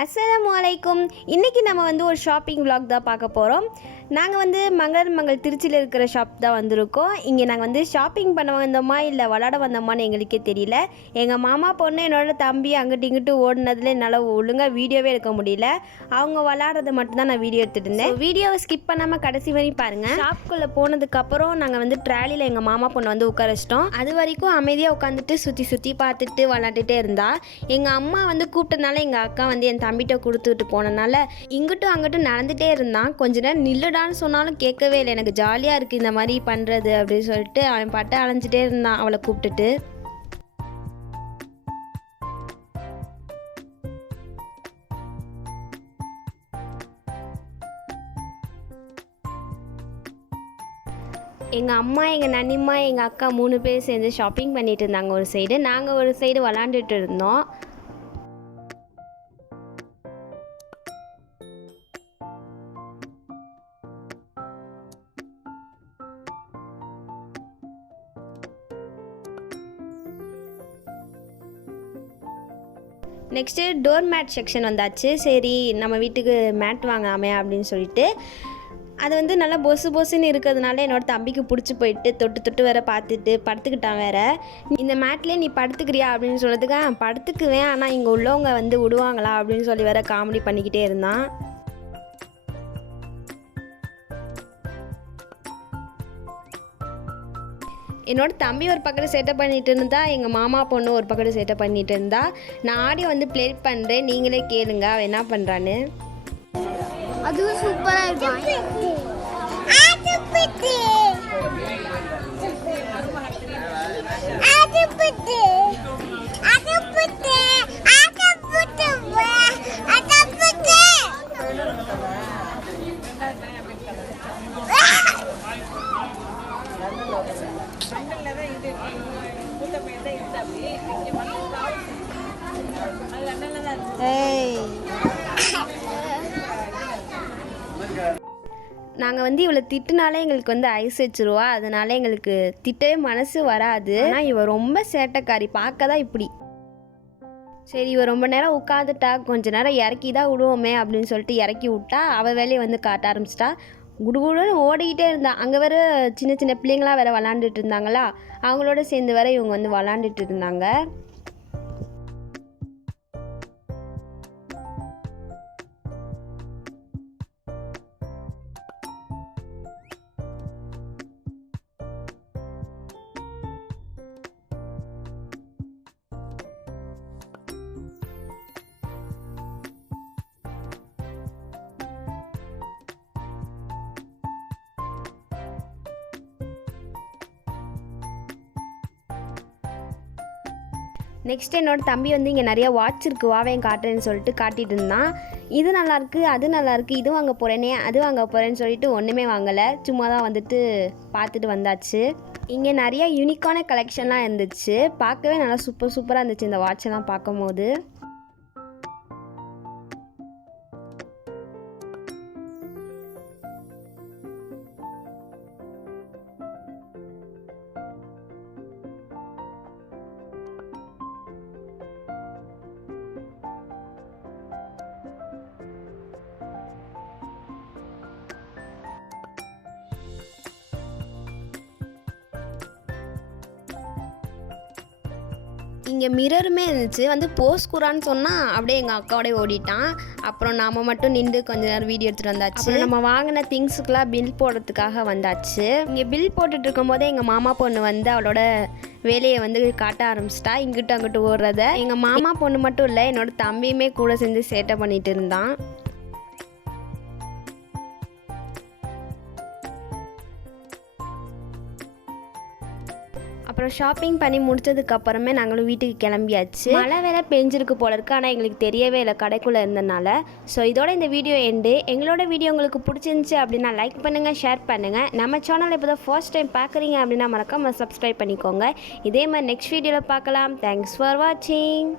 அஸ்ஸலாமு அலைக்கும். இன்றைக்கி நம்ம வந்து ஒரு ஷாப்பிங் vlog தான் பார்க்க போகிறோம். நாங்கள் வந்து மங்கர் திருச்சியில் இருக்கிற ஷாப் தான் வந்திருக்கோம். இங்கே நாங்கள் வந்து ஷாப்பிங் பண்ண வந்தோமா இல்லை விளாட வந்தோமான்னு எங்களுக்கே தெரியல. எங்கள் மாமா பொண்ணு என்னோட தம்பி அங்கிட்டு இங்கிட்டு ஓடினதுல என்னால் ஒழுங்காக வீடியோவே எடுக்க முடியல. அவங்க விளாட்றதை மட்டும்தான் நான் வீடியோ எடுத்துகிட்டு இருந்தேன். வீடியோவை ஸ்கிப் பண்ணாமல் கடைசி வரையும் பாருங்கள். ஷாப்புக்குள்ளே போனதுக்கப்புறம் நாங்கள் வந்து ட்ராலியில் எங்கள் மாமா பொண்ணை வந்து உட்கார வச்சிட்டோம். அது வரைக்கும் அமைதியாக உட்காந்துட்டு சுற்றி பார்த்துட்டு விளாண்டுட்டே இருந்தா. எங்கள் அம்மா வந்து கூப்பிட்டனால எங்கள் அக்கா வந்து என் தம்பிகிட்ட கொடுத்துட்டு போனனால இங்கிட்டும் அங்கிட்டும் நடந்துகிட்டே இருந்தான். கொஞ்ச நேரம் நில்லுடான்னு சொன்னாலும் கேட்கவே இல்லை. எனக்கு ஜாலியாக இருக்குது இந்த மாதிரி பண்ணுறது அப்படின்னு சொல்லிட்டு அவன் பாட்டு அலைஞ்சிட்டே இருந்தான் அவளை கூப்பிட்டுட்டு. எங்கள் அம்மா, எங்கள் நன்னிம்மா, எங்கள் அக்கா 3 பேர் சேர்ந்து ஷாப்பிங் பண்ணிகிட்டு இருந்தாங்க ஒரு சைடு. நாங்கள் ஒரு சைடு விளாண்டுட்டு இருந்தோம். நெக்ஸ்ட்டு டோர் மேட் செக்ஷன் வந்தாச்சு. சரி நம்ம வீட்டுக்கு மேட் வாங்காமே அப்படின்னு சொல்லிட்டு அது வந்து நல்லா பொசுன்னு இருக்கிறதுனால என்னோட தம்பிக்கு பிடிச்சி போயிட்டு தொட்டு வேற பார்த்துட்டு படுத்துக்கிட்டான் வேற. இந்த மேட்லேயே நீ படுத்துக்கிறியா அப்படின்னு சொன்னதுக்கு படுத்துக்குவேன், ஆனால் இங்கே உள்ளவங்க வந்து விடுவாங்களா அப்படின்னு சொல்லி வேற காமெடி பண்ணிக்கிட்டே இருந்தான். என்னோட தம்பி ஒரு பக்கத்து செட்டப் பண்ணிட்டு இருந்தா, எங்கள் மாமா பொண்ணு ஒரு பக்கத்து செட்டப் பண்ணிட்டு இருந்தா. நான் ஆடியோ வந்து ப்ளே பண்ணுறேன், நீங்களே கேளுங்க அவன் என்ன பண்ணுறான்னு. அதுவும் சூப்பராக இருக்கும். நாங்கள் வந்து இவளை திட்டுனாலே எங்களுக்கு வந்து ஐஸ் வச்சுருவா. அதனால எங்களுக்கு திட்டவே மனசு வராது. ஆனால் இவ ரொம்ப சேட்டைக்காரி, பார்க்க தான் இப்படி. சரி இவ ரொம்ப நேரம் உட்காந்துட்டா, கொஞ்ச நேரம் இறக்கி தான் விடுவோமே அப்படின்னு சொல்லிட்டு இறக்கி விட்டா. அவள் வேலையை வந்து காட்ட ஆரம்பிச்சிட்டா. குடுகுடுன்னு ஓடிக்கிட்டே இருந்தா. அங்கே வேறு சின்ன பிள்ளைங்களாம் வேறு விளாண்டுட்டு இருந்தாங்களா, அவங்களோட சேர்ந்து வேற இவங்க வந்து விளாண்டுட்டு இருந்தாங்க. நெக்ஸ்ட் என்னோட தம்பி வந்து இங்கே நிறைய வாட்ச் இருக்குது வாவேன் காட்டுறேன்னு சொல்லிட்டு காட்டிகிட்டு இருந்தான். இது நல்லாயிருக்கு, அது நல்லாயிருக்கு, இது வாங்க போகிறேனே, அது வாங்க போகிறேன்னு சொல்லிட்டு ஒன்றுமே வாங்கலை. சும்மா தான் வந்துட்டு பார்த்துட்டு வந்தாச்சு. இங்கே நிறைய யூனிக்கான கலெக்ஷன்லாம் இருந்துச்சு. பார்க்கவே நல்லா சூப்பராக இருந்துச்சு இந்த வாட்செல்லாம் பார்க்கும் போது. இங்கே மிரருமே இருந்துச்சு. வந்து போஸ் குரான்னு சொன்னால் அப்படியே எங்கள் அக்காவோடய ஓடிட்டான். அப்புறம் நாம் மட்டும் நின்று கொஞ்ச நேரம் வீடியோ எடுத்துகிட்டு வந்தாச்சு. நம்ம வாங்கின திங்ஸுக்கெலாம் பில் போடுறதுக்காக வந்தாச்சு. இங்கே பில் போட்டுட்டு இருக்கும் போதே எங்கள் மாமா பொண்ணு வந்து அவளோட வேலையை வந்து காட்ட ஆரம்பிச்சிட்டா. இங்கிட்டு அங்கிட்டு ஓடுறத. எங்கள் மாமா பொண்ணு மட்டும் இல்லை, என்னோட தம்பியுமே கூட சேர்ந்து சேட்டை பண்ணிட்டு இருந்தான். அப்புறம் ஷாப்பிங் பண்ணி முடிச்சதுக்கப்புறமே நாங்களும் வீட்டுக்கு கிளம்பியாச்சு. மழை வேற பெஞ்சிருக்கு போல இருக்குது, ஆனால் எங்களுக்கு தெரியவே இல்லை கடைக்குள்ளே இருந்தனால. ஸோ இதோட இந்த வீடியோ எண்டு. எங்களோட வீடியோ உங்களுக்கு பிடிச்சிருந்துச்சி அப்படின்னா லைக் பண்ணுங்கள், ஷேர் பண்ணுங்கள். நம்ம சேனல் இப்போ தான் ஃபர்ஸ்ட் டைம் பார்க்குறீங்க அப்படின்னா மறக்காம சப்ஸ்கிரைப் பண்ணிக்கோங்க. இதே மாதிரி நெக்ஸ்ட் வீடியோவில் பார்க்கலாம். தேங்க்ஸ் ஃபார் வாட்சிங்.